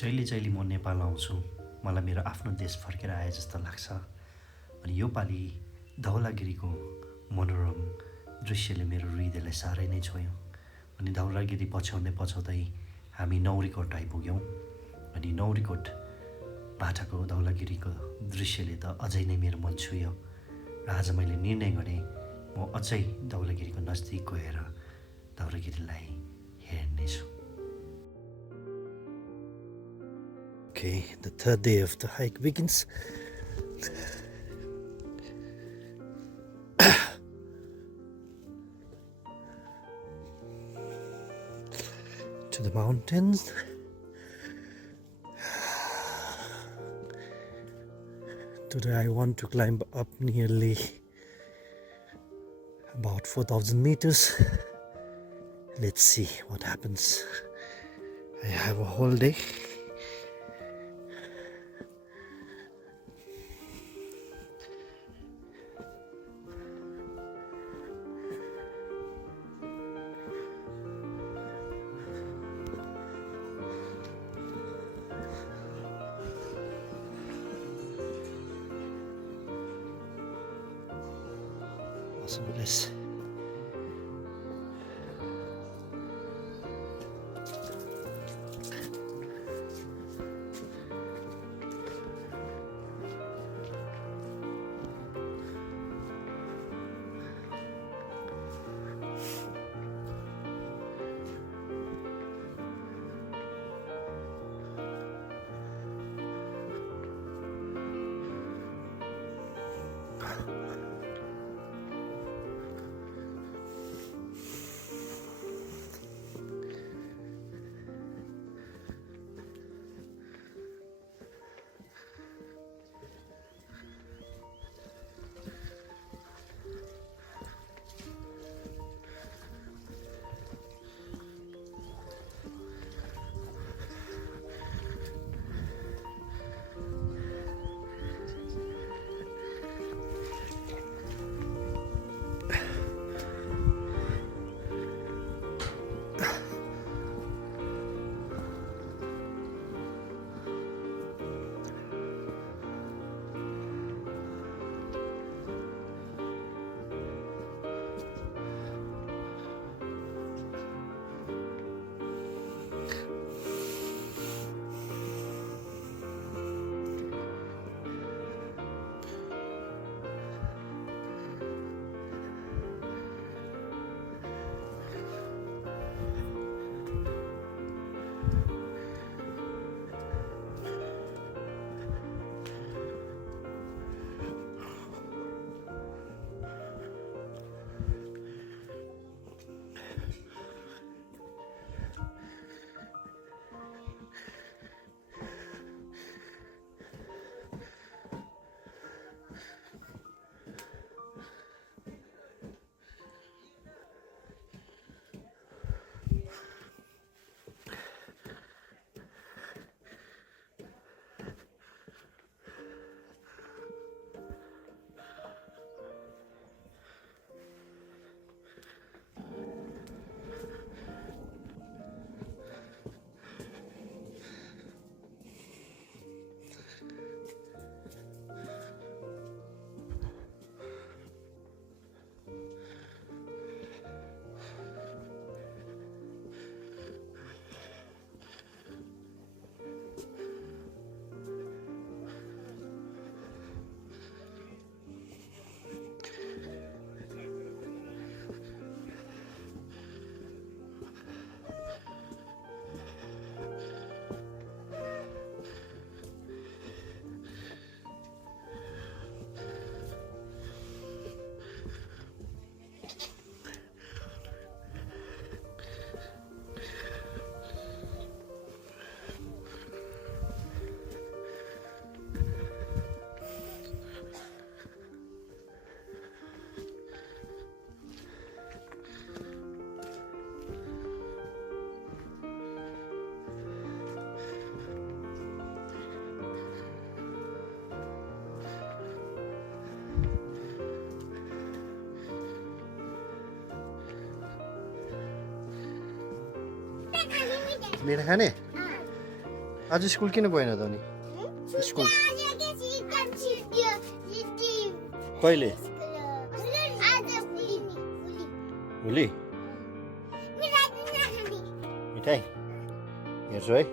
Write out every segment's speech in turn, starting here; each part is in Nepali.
जहिले जहिले म नेपाल आउँछु मलाई मेरो आफ्नो देश फर्केर आए जस्तो लाग्छ। अनि योपालि धौलागिरीको मनोरम दृश्यले मेरो हृदयलाई साह्रै नै छोयो। अनि धौलागिरी पछ्याउँदै पछ्याउँदै हामी नौरीकोट आइपुग्यौँ। अनि नौरीकोट बाटाको धौलागिरीको दृश्यले त अझै नै मेरो मन छुयो। र आज मैले निर्णय गरेँ म अझै धौलागिरीको नजिक गएर धौलागिरीलाई हेर्नेछु। Okay, the third day of the hike begins. To the mountains. Today I want to climb up nearly about 4,000 meters. Let's see what happens. I have a whole day. Awesomeness. मीठा खाने आज स्कुल किन गएन त अनि स्कुल कहिले भोलि मिठाई हेर्छु है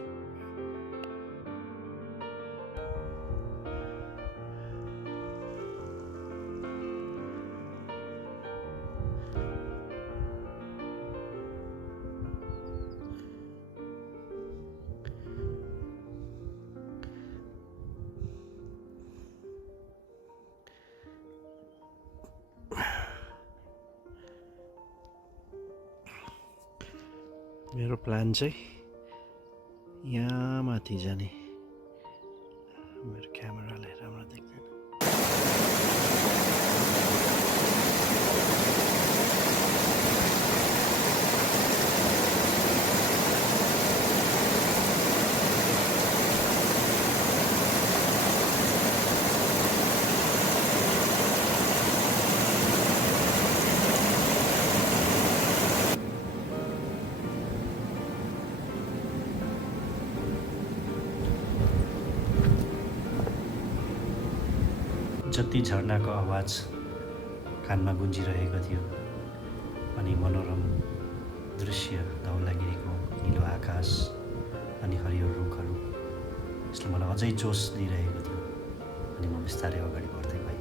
मेरो प्लान चाहिँ यहाँ माथि जाने मेरो क्यामेराले राम्रो देख्दैन जति झरनाको आवाज कानमा गुन्जिरहेको थियो अनि मनोरम दृश्य धौलागिरीको निलो आकाश अनि हरियो रुखहरू यसले मलाई अझै जोस दिइरहेको थियो अनि म बिस्तारै अगाडि बढ्दै गएँ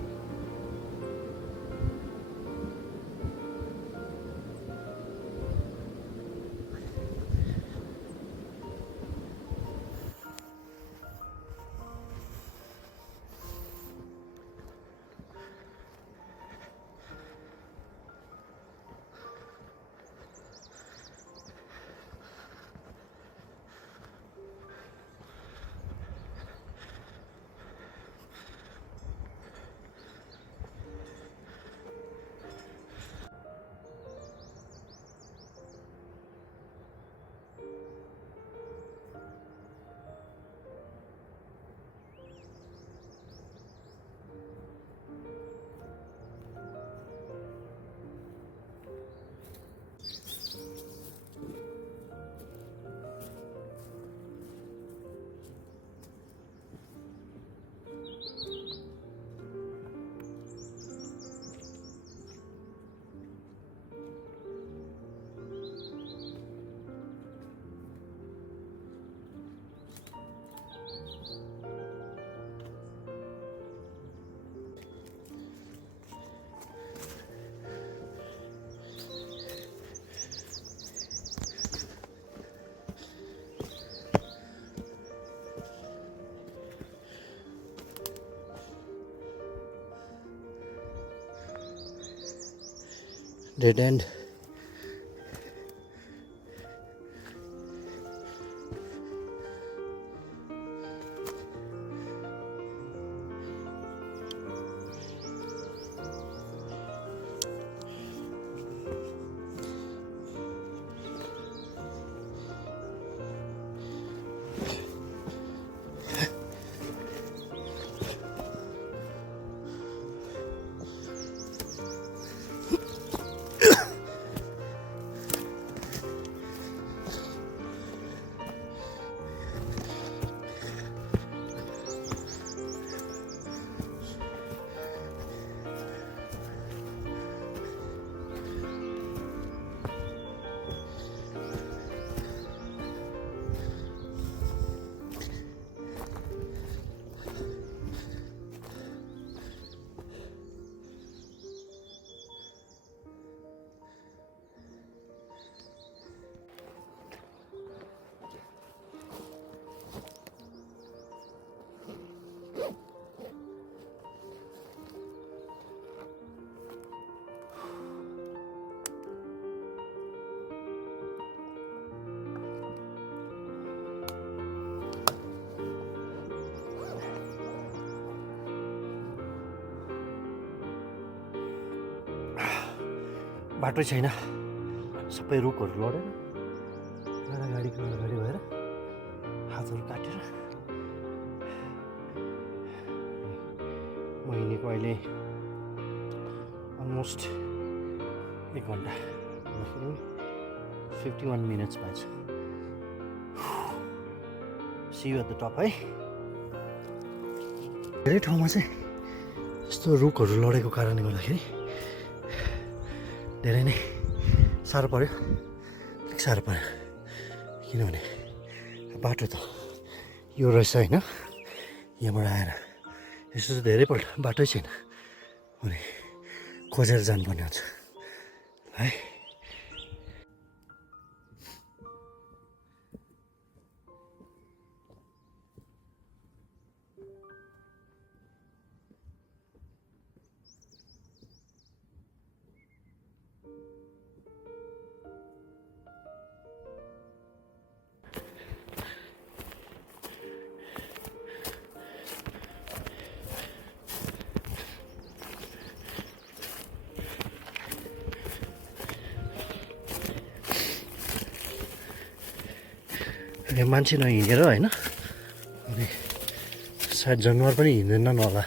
डेड एन्ड बाटो छैन सबै रुखहरू लडेर गाडीको अगाडि भएर हातहरू काटेर म हिँडेको अहिले अलमोस्ट 1 घन्टा 51 मिनट्स भएछ see you at the top है। धेरै ठाउँमा चाहिँ यस्तो रुखहरू लडेको कारणले गर्दाखेरि धेरै नै साह्रो पऱ्यो, अलिक साह्रो पऱ्यो। किनभने बाटो त यो रहेछ होइन, यहाँबाट आएर यस्तो चाहिँ धेरैपल्ट बाटै छैन अनि खोजेर जानुपर्ने हुन्छ है। मान्छे नहिँडेर होइन, अनि सायद जनावर पनि हिँड्दैनन् होला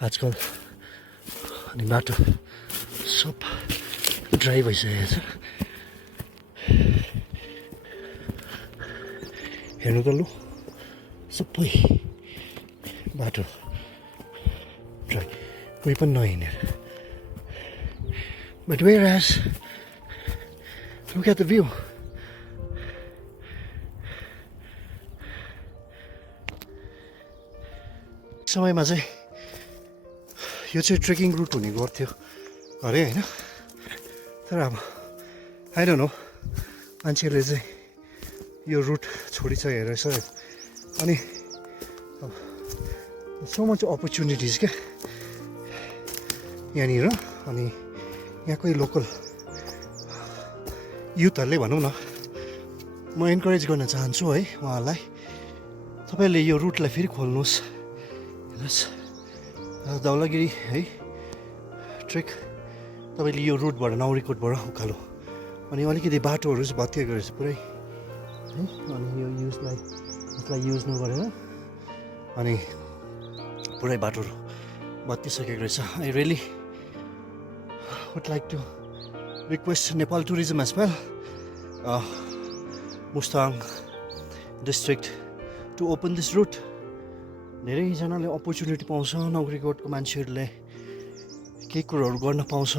आजकल। अनि बाटो सब ड्राई भइसकेको छ। हेर्नु त लु, सबै बाटो ड्राई, कोही पनि नहिँडेर। But whereas, look at the view. समयमा चाहिँ यो चाहिँ ट्रेकिङ रुट हुने गर्थ्यो अरे होइन, तर अब आई डोन्ट नो मान्छेहरूले चाहिँ यो रुट छोडिसकेको रहेछ। अनि अब सो मच अपर्च्युनिटिज क्या यहाँनिर। अनि यहाँ कोही लोकल युथहरूले भनौँ न, म इन्करेज गर्न चाहन्छु है उहाँहरूलाई, तपाईँहरूले यो रुटलाई फेरि खोल्नुहोस्। धौलागिरी है ट्रेक तपाईँले यो रुटबाट नौरीकोटबाट उकालो, अनि अलिकति बाटोहरू चाहिँ भत्किएको रहेछ पुरै है। अनि यो यसलाई युज नगरेर अनि पुरै बाटोहरू भत्किसकेको रहेछ। I really would like to request Nepal tourism as well, Mustang district to open this route. धेरैजनाले अपर्च्युनिटी पाउँछ, नौरीकोटको मान्छेहरूले केही कुरोहरू गर्न पाउँछ,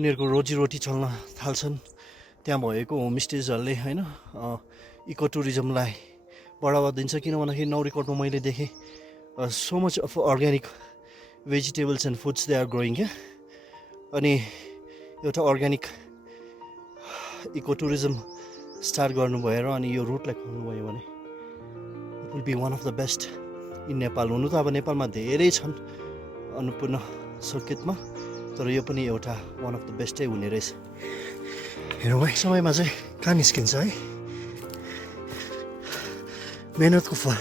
उनीहरूको रोजीरोटी चल्न थाल्छन्। त्यहाँ भएको होमस्टेजहरूले होइन इको टुरिज्मलाई बढावा दिन्छ। किन भन्दाखेरि नौरीकोटमा मैले देखेँ so much of organic vegetables and foods they are growing क्या। अनि एउटा अर्ग्यानिक इको टुरिज्म स्टार्ट गर्नुभयो र अनि यो रुटलाई खोल्नुभयो भने it will be one of the best in Nepal. हुनु त अब नेपालमा धेरै छन् अन्नपूर्ण सङ्केतमा, तर यो पनि एउटा वान अफ द बेस्टै हुने रहेछ। हेरौँ है समयमा चाहिँ कहाँ निस्किन्छ है। मेहनतको फल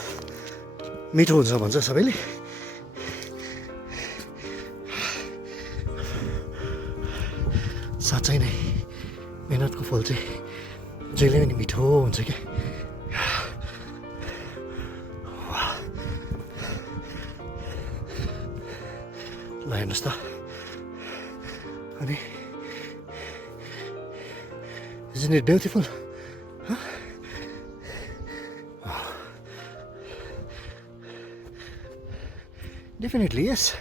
मिठो हुन्छ भन्छ सबैले। साँच्चै नै मेहनतको फल चाहिँ जहिले पनि मिठो हुन्छ क्या। ल हेर्नुहोस् त, अनि isn't it beautiful? Huh? Oh. Definitely yes.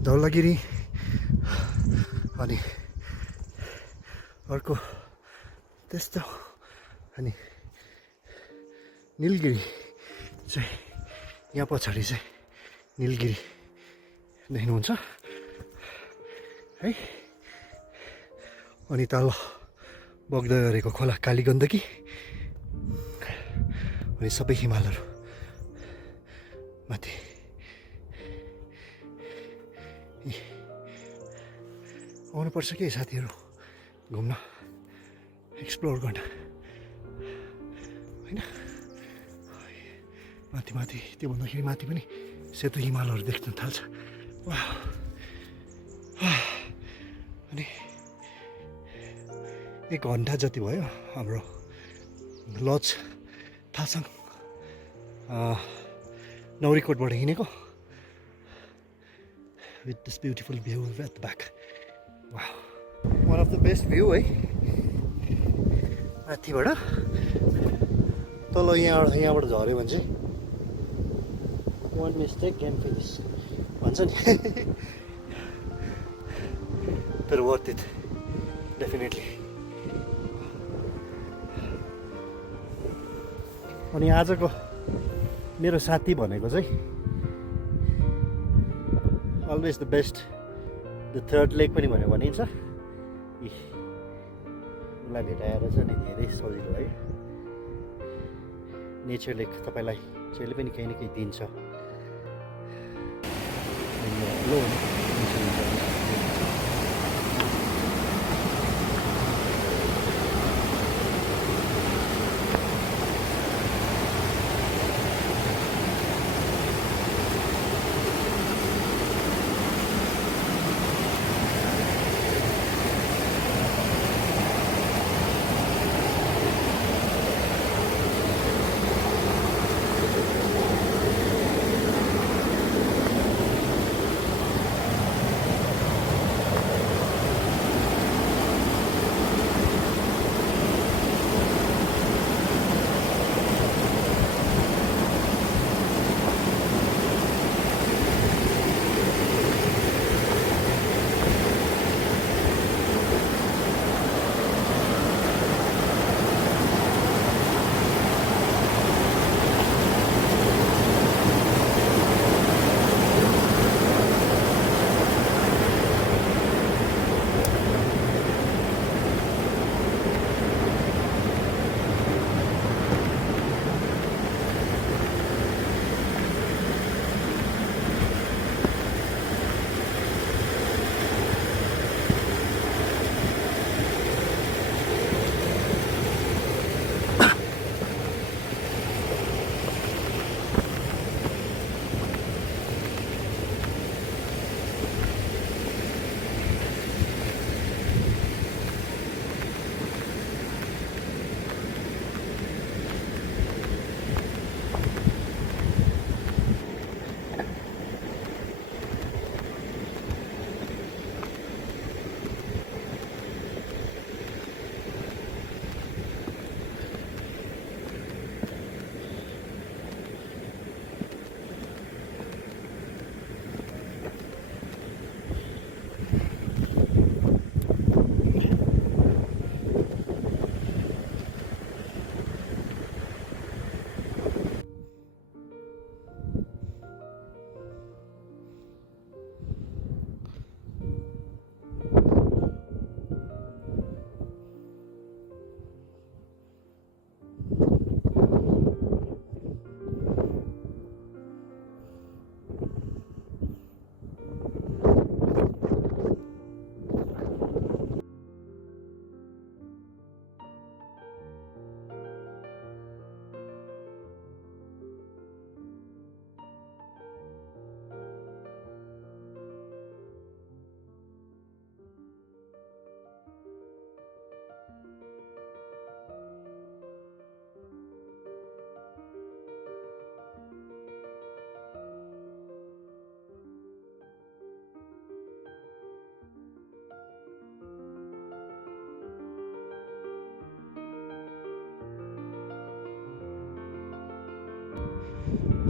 Dhaulagiri अनि अर्को त्यस्तो अनि निलगिरी चाहिँ यहाँ पछाडि चाहिँ निलगिरी देख्नुहुन्छ है। अनि तल बग्दै गरेको खोला कालीगण्डकी, अनि सबै हिमालहरू माथि। आउनुपर्छ के साथीहरू घुम्न, एक्सप्लोर गर्न होइन। माथि माथि त्यो भन्दाखेरि माथि पनि सेतो हिमालहरू देख्न थाल्छ। अनि 1 घन्टा जति भयो हाम्रो लज थासाङ नौरीकोटबाट हिँडेको with this beautiful view at the back. Wow. One of the best view है माथिबाट तल यहाँबाट झऱ्यो भने चाहिँ one mistake game finish भन्छ नि तर worth it definitely. अनि आजको मेरो साथी भनेको चाहिँ always the best the third leg पनि भनेर भनिन्छ उसलाई भेटाएर चाहिँ नि धेरै सजिलो है नेचरले तपाईँलाई जहिले पनि केही न केही दिन्छ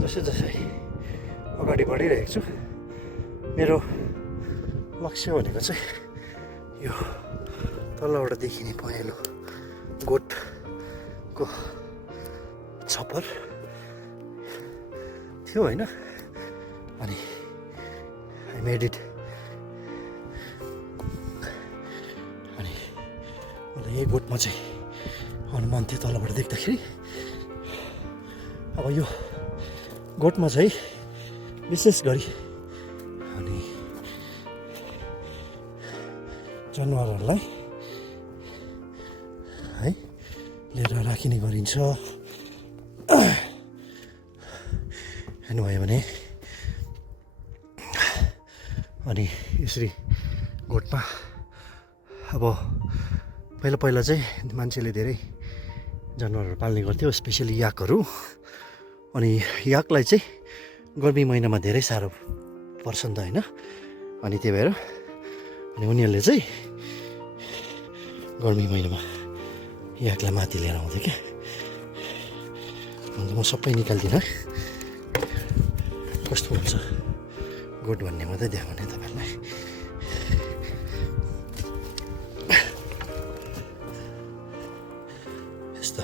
जसै जसै अगाडि बढिरहेको छु मेरो लक्ष्य भनेको चाहिँ यो तलबाट देखिने पहेँलो गोठको छप्पर थियो होइन अनि आई मेड इट अनि मलाई यही गोठमा चाहिँ आउनु मन थियो तलबाट देख्दाखेरि अब यो गोठमा चाहिँ विशेष गरी अनि जनावरहरूलाई है लिएर राखिने गरिन्छ हेर्नुभयो भने अनि यसरी गोठमा अब पहिला पहिला चाहिँ मान्छेले धेरै जनावरहरू पाल्ने गर्थ्यो स्पेसली याकहरू अनि याकलाई चाहिँ गर्मी महिनामा धेरै साह्रो पर्छ नि त होइन, अनि त्यही भएर अनि उनीहरूले चाहिँ गर्मी महिनामा याकलाई माथि लिएर आउँथ्यो क्या। अन्त म सबै निकाल्दिनँ है, कस्तो हुन्छ गुड भन्ने मात्रै देखाउने तपाईँहरूलाई। यस्तो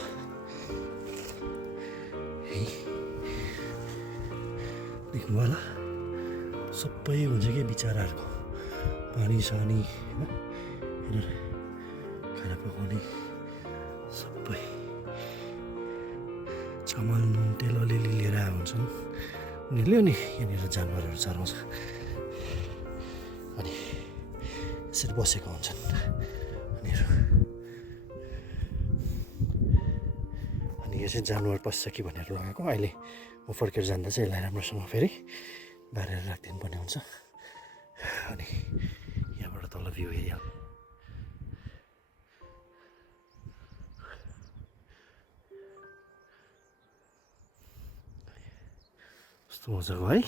देख्नुभयो होला, सबै हुन्छ कि बिचराहरूको पानी सानी होइन, खाना पकाउने सबै चामल नुन तेल अलिअलि लिएर आएको हुन्छन् उनीहरूले। अनि यहाँनिर जानवरहरू चराउँछ अनि यसरी बसेको हुन्छन् उनीहरू। अनि यो चाहिँ जानवर पस्छ कि भनेर लगाएको। अहिले म फर्केर जाँदा चाहिँ यसलाई राम्रोसँग फेरि बारेर राखिदिनु पर्ने हुन्छ। अनि यहाँबाट तल भ्यू एरिया कस्तो मजाको है।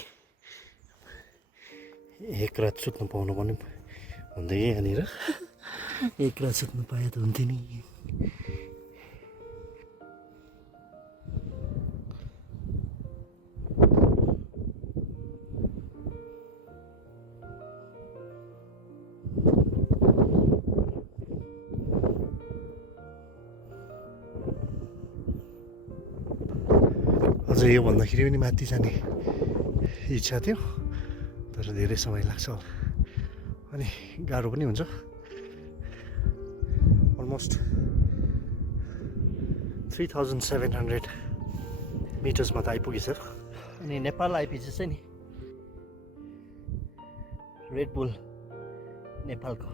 एक रात सुत्नु पाउनु पनि हुँदै यहाँनिर, एक रात सुत्नु पाए त हुन्थ्यो नि। अझ यो भन्दाखेरि पनि माथि जाने इच्छा थियो, तर धेरै समय लाग्छ होला अनि गाह्रो पनि हुन्छ। अलमोस्ट 3700 मिटर्समा त आइपुगिसक्यो। अनि नेपाल आइपुगेपछि चाहिँ नि रेड बुल नेपालको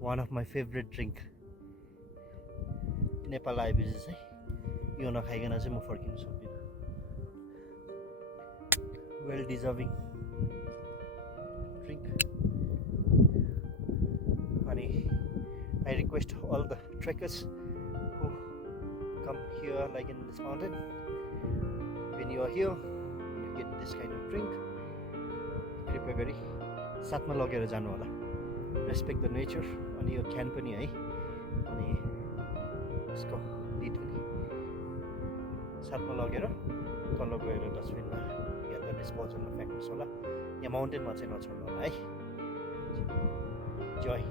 one of my favourite drink. Nepal आएपछि चाहिँ यो नखाइकन चाहिँ म फर्किनु सक्दिनँ। Well deserving drink. अनि I request all the trekkers who come here like in this mountain, when you are here you get this kind of drink, कृपया गरी साथमा लगेर जानु होला। Respect the nature. अनि यो क्यान पनि है, अनि यसको लिड पनि साथमा लगेर तल गएर डस्टबिनमा या त डिस्पोजलमा फ्याँक्नुहोस् होला। यहाँ माउन्टेनमा चाहिँ नछोड्नु होला है। जय।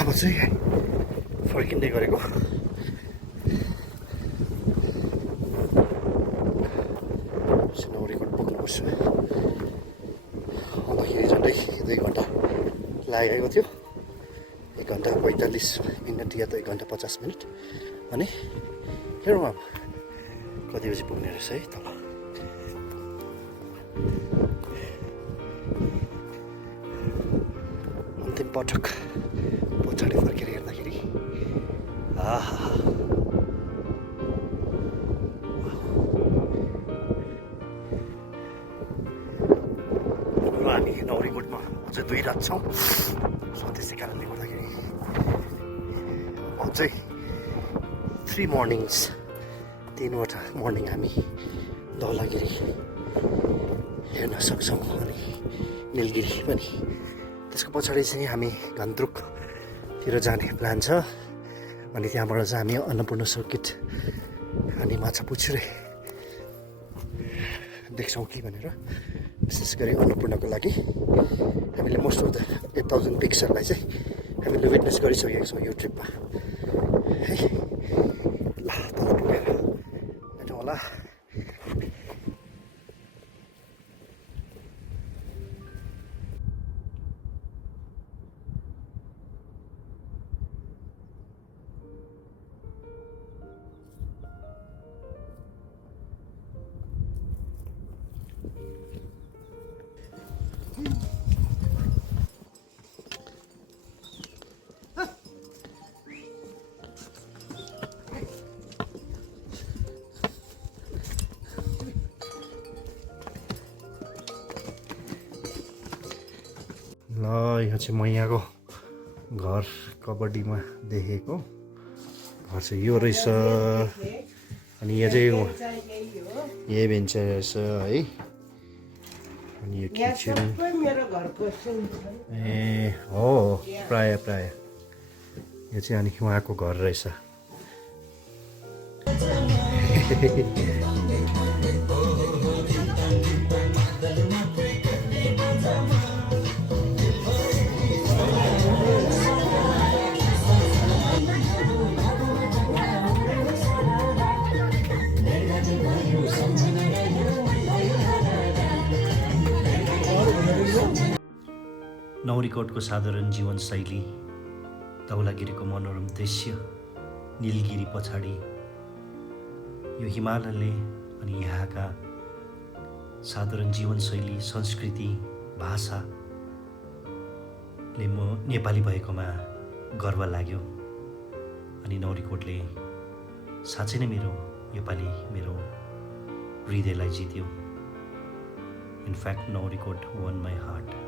अब चाहिँ फर्किँदै गरेको। सिलगढीको पुग्नुपर्छ। आउँदाखेरि झन्डै 2 घन्टा लागेको थियो। 1 घन्टा 45 मिनट या त 1 घन्टा 50 मिनट। अनि हेरौँ अब कति बजी पुग्ने रहेछ है तल। अन्तिम पटक पछाडि फर्केर हेर्दाखेरि हामी नौरीकोटमा अझै 2 रात छौँ। सो त्यसै कारणले गर्दाखेरि अझै 3 मर्निङ्स 3वटा मर्निङ हामी धौलागिरी हेर्न सक्छौँ अनि निलगिरी पनि। त्यसको पछाडि चाहिँ हामी घान्द्रुकतिर जाने प्लान छ। अनि त्यहाँबाट चाहिँ हामी अन्नपूर्ण सर्किट अनि माछापुच्छ्रे देख्छौँ कि भनेर। विशेष गरी अन्नपूर्णको लागि हामीले मोस्ट अफ द 8000 पिक्सहरूलाई चाहिँ हामीले विटनेस गरिसकेको छौँ यो ट्रिपमा है। ल तल पुगेर भेटौँ होला। ल यो चाहिँ म यहाँको घर कबड्डीमा देखेको घर चाहिँ यो रहेछ। अनि यो चाहिँ यही बेन्च रहेछ है। अनि यो किचन ए हो प्राय यो चाहिँ अनि उहाँको घर रहेछ। नौरीकोटको साधारण जीवनशैली, धौलागिरीको मनोरम दृश्य, निलगिरी पछाडि यो हिमालयले अनि यहाँका साधारण जीवनशैली, संस्कृति, भाषाले म नेपाली भएकोमा गर्व लाग्यो। अनि नौरीकोटले साँच्चै नै मेरो योपालि मेरो हृदयलाई जित्यो। In fact Naurikot won my heart.